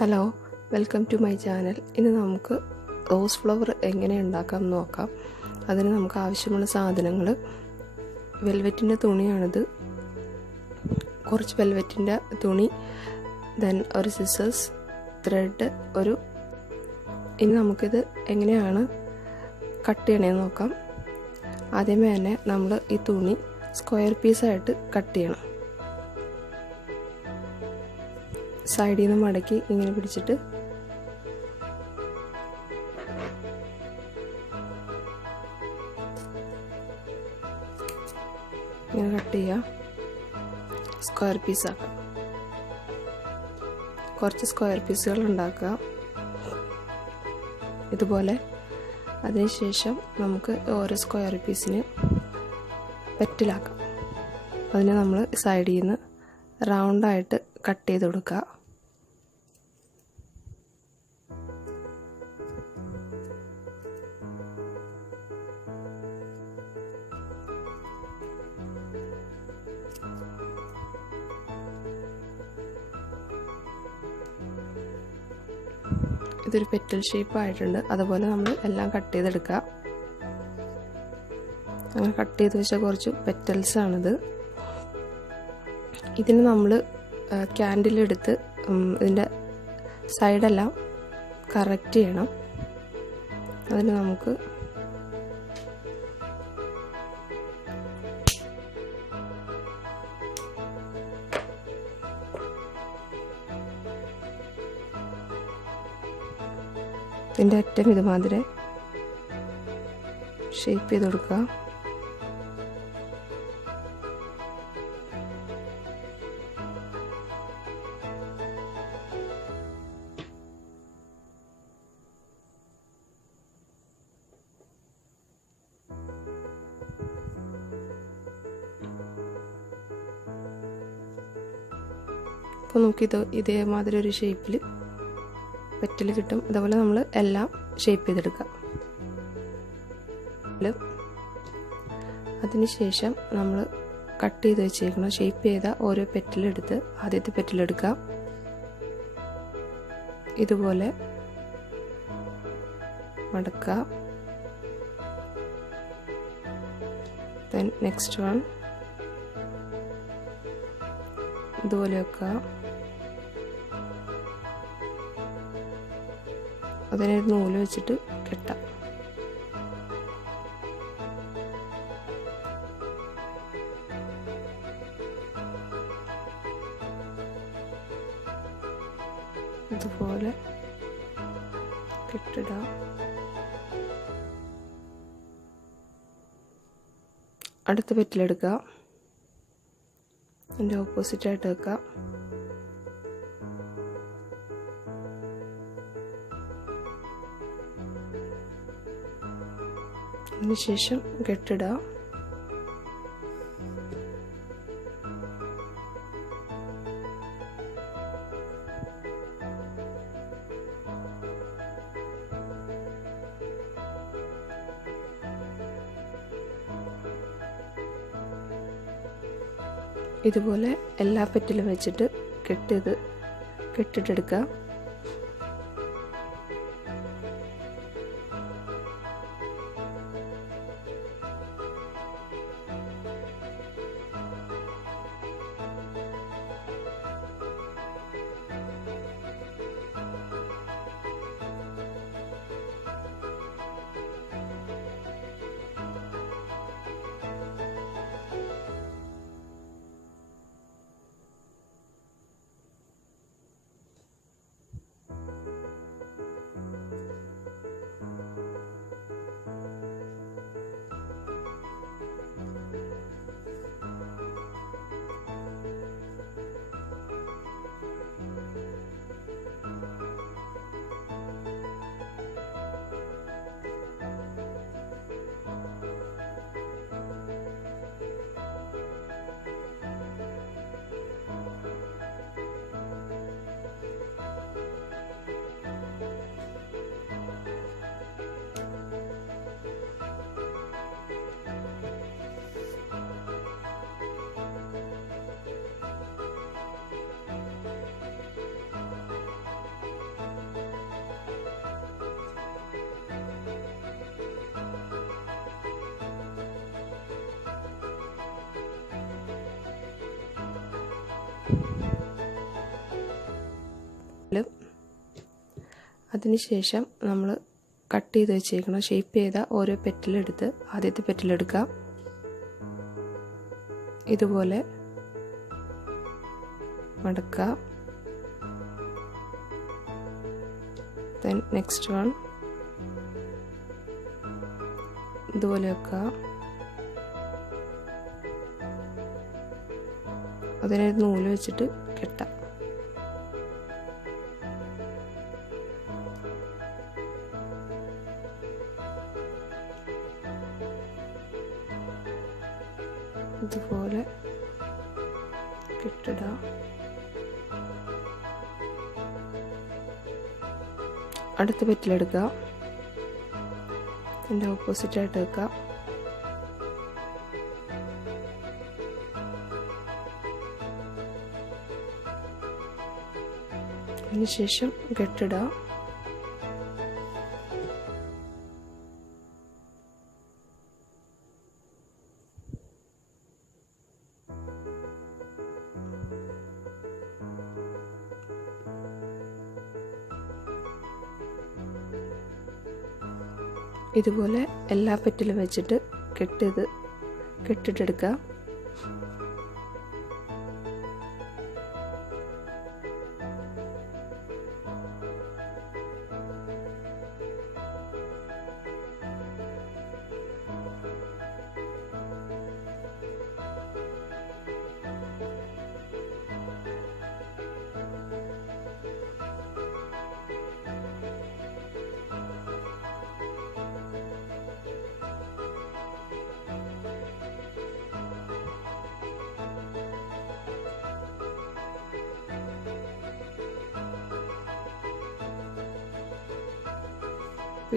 Hello, welcome to my channel. ഇനി നമുക്ക് rose flower എങ്ങനെ ഉണ്ടാക്കാം എന്ന് നോക്കാം. അതിന് നമുക്ക് ആവശ്യമുള്ള സാധനങ്ങൾ വെൽവെറ്റിൻ്റെ തുണിയാണിത്. കുറച്ച് വെൽവെറ്റിൻ്റെ തുണി, ദെൻ ഒരു സിസേഴ്സ്, ത്രെഡ്, ഇനി നമുക്കിത് എങ്ങനെയാണ് കട്ട് ചെയ്യണമെന്ന് നോക്കാം. ആദ്യമേ തന്നെ നമ്മൾ ഈ തുണി സ്ക്വയർ പീസായിട്ട് കട്ട് ചെയ്യണം. സൈഡിൽ നിന്ന് മടക്കി ഇങ്ങനെ പിടിച്ചിട്ട് ഇങ്ങനെ കട്ട് ചെയ്യുക. സ്ക്വയർ പീസാക്കാം. കുറച്ച് സ്ക്വയർ പീസുകൾ ഉണ്ടാക്കുക ഇതുപോലെ. അതിനുശേഷം നമുക്ക് ഓരോ സ്ക്വയർ പീസിന് പെറ്റിലാക്കാം. അതിനെ നമ്മൾ സൈഡിൽ നിന്ന് റൗണ്ടായിട്ട് കട്ട് ചെയ്ത് കൊടുക്കുക. ഇതൊരു പെറ്റൽ ഷേപ്പ് ആയിട്ടുണ്ട്. അതുപോലെ നമ്മൾ എല്ലാം കട്ട് ചെയ്തെടുക്കുക. അങ്ങനെ കട്ട് ചെയ്ത് വെച്ച കുറച്ച് പെറ്റൽസ് ആണിത്. ഇതിന് നമ്മൾ ക്യാൻഡിലെടുത്ത് ഇതിൻ്റെ സൈഡെല്ലാം കറക്റ്റ് ചെയ്യണം. അതിന് നമുക്ക് ഇതിൻ്റെ അറ്റം ഇതുമാതിരി ഷേപ്പ് ചെയ്ത് കൊടുക്കുക. അപ്പോൾ നമുക്കിത് ഇതേമാതിരി ഒരു ഷേപ്പിൽ പെറ്റൽ കിട്ടും. അതുപോലെ നമ്മൾ എല്ലാം ഷേപ്പ് ചെയ്തെടുക്കാം. അതിനുശേഷം നമ്മൾ കട്ട് ചെയ്ത് വെച്ചേക്കണം ഷേപ്പ് ചെയ്ത ഓരോ പെറ്റലെടുത്ത് ആദ്യത്തെ പെറ്റലെടുക്കാം. ഇതുപോലെ മടക്കുക. ദെൻ നെക്സ്റ്റ് വൺ ഇതുപോലെ വെക്കുക. അതിനെ നൂല് വെച്ചിട്ട് കെട്ടാം. ഇതുപോലെ കെട്ടിടാം. അടുത്ത പെറ്റിലെടുക്കുക. അതിൻ്റെ ഓപ്പോസിറ്റായിട്ട് വെക്കുക. അതിനുശേഷം കെട്ടിടുക. ഇതുപോലെ എല്ലാ പെറ്റിലും വെച്ചിട്ട് കെട്ടിട്ടെടുക്കുക. അതിനുശേഷം നമ്മൾ കട്ട് ചെയ്ത് വെച്ചേക്കണം ഷേപ്പ് ചെയ്ത ഓരോ പെറ്റലെടുത്ത് ആദ്യത്തെ പെറ്റലെടുക്കുക, ഇതുപോലെ മടക്കുക. ദെൻ നെക്സ്റ്റ് വൺ ഇതുപോലെ വെക്കുക. അതിനെ നൂല് വെച്ചിട്ട് കെട്ടാം. ഇതുപോലെ കെട്ടിടാം. അടുത്ത പെറ്റിലെടുക്കുക, അതിൻ്റെ ഓപ്പോസിറ്റായിട്ട് വെക്കുക. അതിനുശേഷം കെട്ടിടുക. ഇതുപോലെ എല്ലാ പെറ്റിലും വെച്ചിട്ട് കെട്ടിട്ടെടുക്കുക.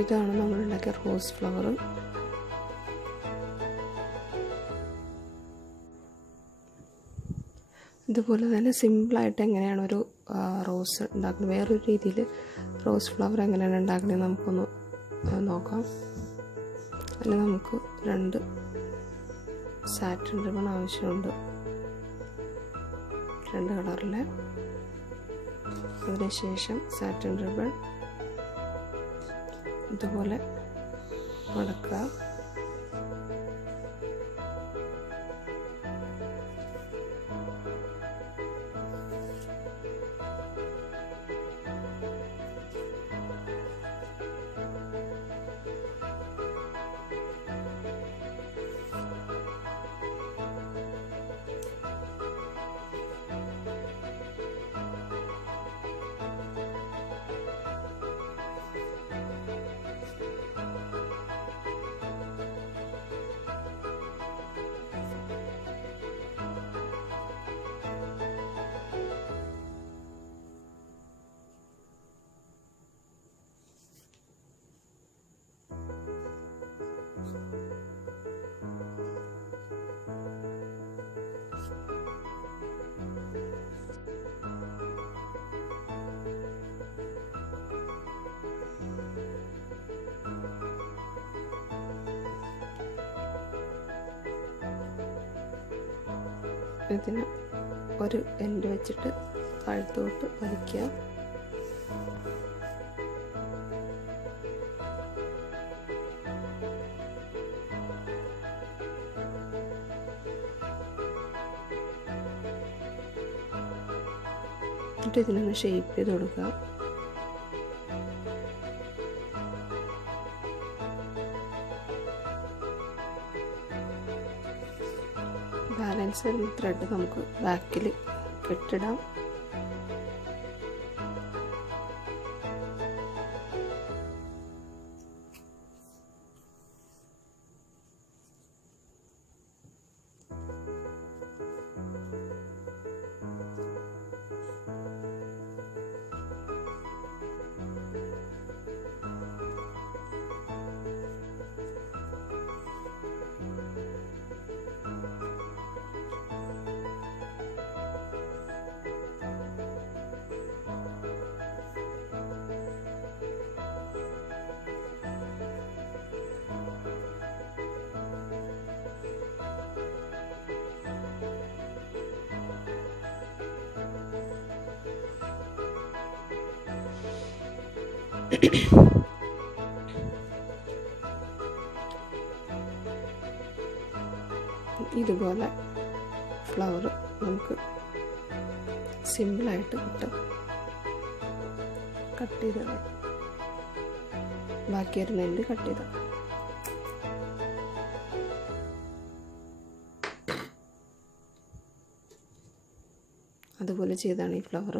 ഇതാണ് നമ്മൾ ഉണ്ടാക്കിയ റോസ് ഫ്ലവർ. ഇതുപോലെ തന്നെ സിമ്പിളായിട്ട് എങ്ങനെയാണ് ഒരു റോസ് ഉണ്ടാക്കുന്നത്, വേറൊരു രീതിയിൽ റോസ് ഫ്ലവർ എങ്ങനെയാണ് ഉണ്ടാക്കുന്നത് നമുക്കൊന്ന് നോക്കാം. അതിന് നമുക്ക് 2 സാറ്റിൻ റിബൺ ആവശ്യമുണ്ട്, 2 കളറിലെ. അതിനുശേഷം സാറ്റിൻ റിബൺ ഇതുപോലെ മടക്കുക. ഇതിന് ഒരു എൻഡ് വെച്ചിട്ട് താഴത്തോട്ട് വലിക്കുക. എന്നിട്ട് ഇതിനൊന്ന് ഷേപ്പ് ചെയ്ത് കൊടുക്കുക. ബാലൻസ് വരുന്ന ത്രെഡ് നമുക്ക് ബാക്കിൽ കെട്ടിടാം. ഇതുപോലെ ഫ്ലവർ നമുക്ക് സിമ്പിളായിട്ട് കിട്ടും. കട്ട് ചെയ്ത് ബാക്കി വരുന്നതിൻ്റെ കട്ട് ചെയ്ത അതുപോലെ ചെയ്താണ് ഈ ഫ്ലവർ.